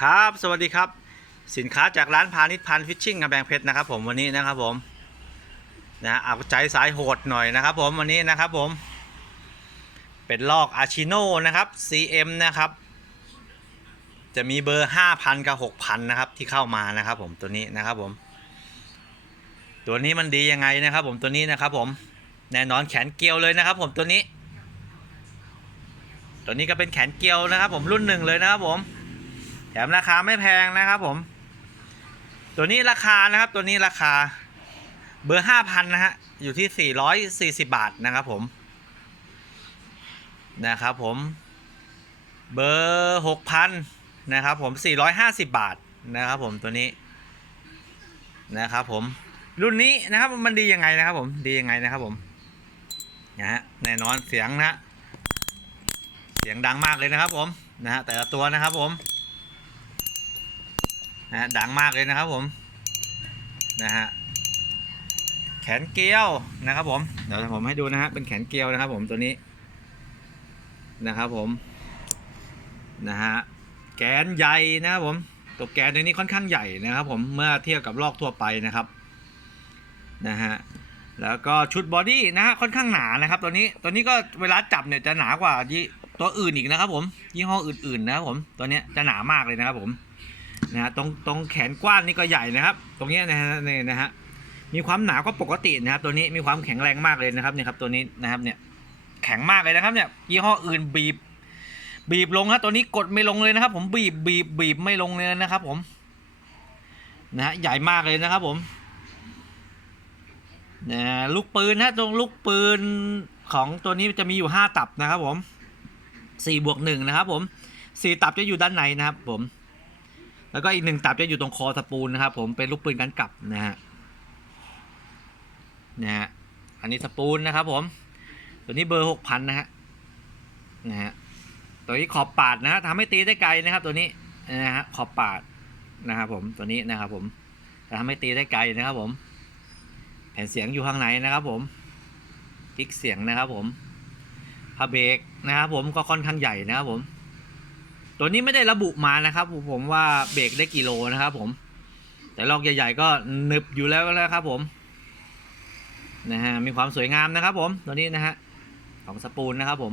ครับ สวัสดีครับ สินค้าจากร้านพาณิชย์พันฟิชชิ่งกำแพงเพชรนะครับ ผมวันนี้นะครับผมนะเอาใจสายโหดหน่อยนะครับ ผมวันนี้นะครับผม เป็นลอกอาชิโนนะครับ CM นะครับ จะมีเบอร์ 5,000 กับ 6,000 นะครับที่เข้ามานะครับ ผมตัวนี้นะครับผม ตัวนี้มันดียังไงนะครับ ผมตัวนี้นะครับ ผมแน่นอนแขนเกลียวเลยนะครับ ผมตัวนี้ ตัวนี้ก็เป็นแขนเกลียวนะครับ ผมรุ่นหนึ่งเลยนะครับผม แถมราคาไม่แพงนะครับผม ตัวนี้ราคานะครับตัวนี้ราคาเบอร์ห้าพันนะฮะอยู่ที่สี่ร้อยสี่สิบาทนะครับผมนะครับผมเบอร์หกพันนะครับผมสี่ร้อยห้าสิบาทนะครับผมตัวนี้นะครับผมรุ่นนี้นะครับมันดียังไงนะครับผมดียังไงนะครับผมนะฮะแน่นอนเสียงนะฮะเสียงดังมากเลยนะครับผมนะฮะแต่ละตัวนะครับผม นะฮะดังมากเลยนะครับผมนะฮะแขนเกลียวนะครับผมเดี๋ยวผมให้ดูนะฮะเป็นแขนเกลียวนะครับ ผมตัวนี้นะครับผมนะฮะแกนใหญ่นะครับผมตัวแกนตัวนี้ค่อนข้างใหญ่นะครับ ผมเมื่อเทียบกับลอกทั่วไปนะครับนะฮะแล้วก็ชุดบอดี้นะฮะค่อนข้างหนานะครับตัวนี้ตัวนี้ก็เวลาจับเนี่ยจะหนากว่ายี่ตัวอื่นอีกนะครับ ผมยี่ห้ออื่นๆนะครับผมตัวนี้จะหนามากเลยนะครับผม นะฮะตรงตรงแขนกว้านนี่ก็ใหญ่นะครับ ตรงเนี้ยนะฮะนี่นะฮะมีความหนากว่าปกตินะครับ ตัวนี้มีความแข็งแรงมากเลยนะครับเนี่ยครับตัวนี้นะครับเนี่ยแข็งมากเลยนะครับเนี่ยยี่ห้ออื่นบีบ บีบลงครับตัวนี้กดไม่ลงเลยนะครับ ผมบีบบีบบีบไม่ลงเลยนะครับ ผมนะฮะใหญ่มากเลยนะครับ ผมนะลูกปืนนะตรงลูกปืนของตัวนี้จะมีอยู่ห้าตับนะครับ ผมสี่บวกหนึ่งนะครับ ผมสี่ตับจะอยู่ด้านในนะครับ ผม แล้วก็อีกหนึ่งตับจะอยู่ตรงคอสปูนนะครับ ผมเป็นลูกปืนกันกลับนะฮะนะฮะอันนี้สปูนนะครับ ผม ตัวนี้เบอร์หกพันนะฮะนะฮะตัวนี้ขอบปาดนะฮะทำให้ตีได้ไกลนะครับ ตัวนี้นะฮะขอบปาดนะครับผมตัวนี้นะครับ ผมจะทำให้ตีได้ไกลนะครับ ผม แผ่นเสียงอยู่ข้างในนะครับ ผมกิ๊กเสียงนะครับ ผมพาเบรกนะครับ ผมก็ค่อนข้างใหญ่นะครับผม ตัวนี้ไม่ได้ระบุมานะครับผมว่าเบรกได้กี่โลนะครับผม แต่ลอกใหญ่ๆก็หนึบอยู่แล้วนะครับผมนะฮะมีความสวยงามนะครับ ผมตัวนี้นะฮะของสปูนนะครับผม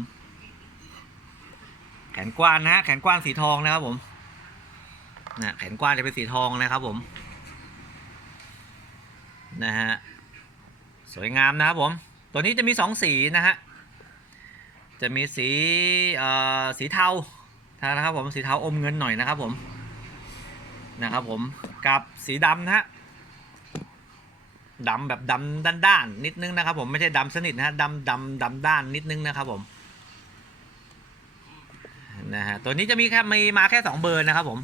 แขนกว้านนะฮะแขนกว้านสีทองนะครับผมนะแขนกว้านจะเป็นสีทองนะครับผมนะฮะสวยงามนะครับผม ตัวนี้จะมีสองสีนะฮะจะมีสีเอ่อสีเทา นะครับผมสีเทาอมเงินหน่อยนะครับผมนะครับผมกับสีดำนะฮะดำแบบดำด้านๆนิดนึงนะครับผมไม่ใช่ดำสนิทนะฮะดำดำดำด้านนิดนึงนะครับผมนะฮะตัวนี้จะมีแค่มีมาแค่สองเบอร์นะครับผม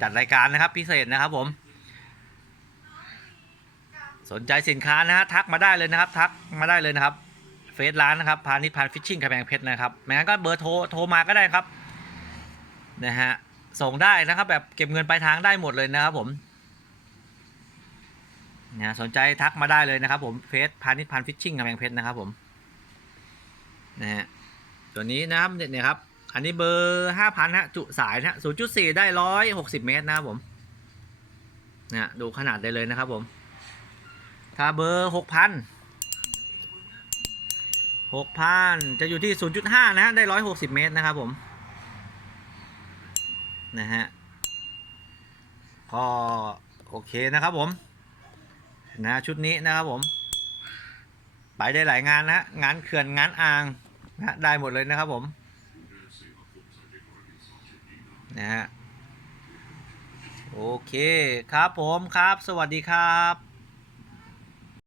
จัดรายการนะครับพิเศษนะครับผมสนใจสินค้านะฮะทักมาได้เลยนะครับ ทักมาได้เลยนะครับเฟซร้านนะครับพาณิชย์พานฟิชชิ่งกระแพงเพชรนะครับไม่งั้นก็เบอร์โทรโทรมาก็ได้ครับ นะฮะส่งได้นะครับแบบเก็บเงินปลายทางได้หมดเลยนะครับผมนะสนใจทักมาได้เลยนะครับผมเฟซพาณิชพันฟิชชิ่งกำแพงเพชรนะครับผมนะฮะตัวนี้นะครับเนี่ยครับ อันนี้เบอร์ห้าพันฮะจุสายนะศูนย์จุดสี่ได้ร้อยหกสิบเมตรนะครับผมนะดูขนาดได้เลยนะครับผม ถ้าเบอร์หกพันหกพันจะอยู่ที่ศูนย์จุดห้านะฮะได้ร้อยหกสิบเมตรนะครับผม นะฮะก็โอเคนะครับผมนะชุดนี้นะครับผม ไปได้หลายงานนะฮะงานเขื่อนงานอ่างนะฮะได้หมดเลยนะครับผมนะฮะโอเคครับผมครับ สวัสดีครับ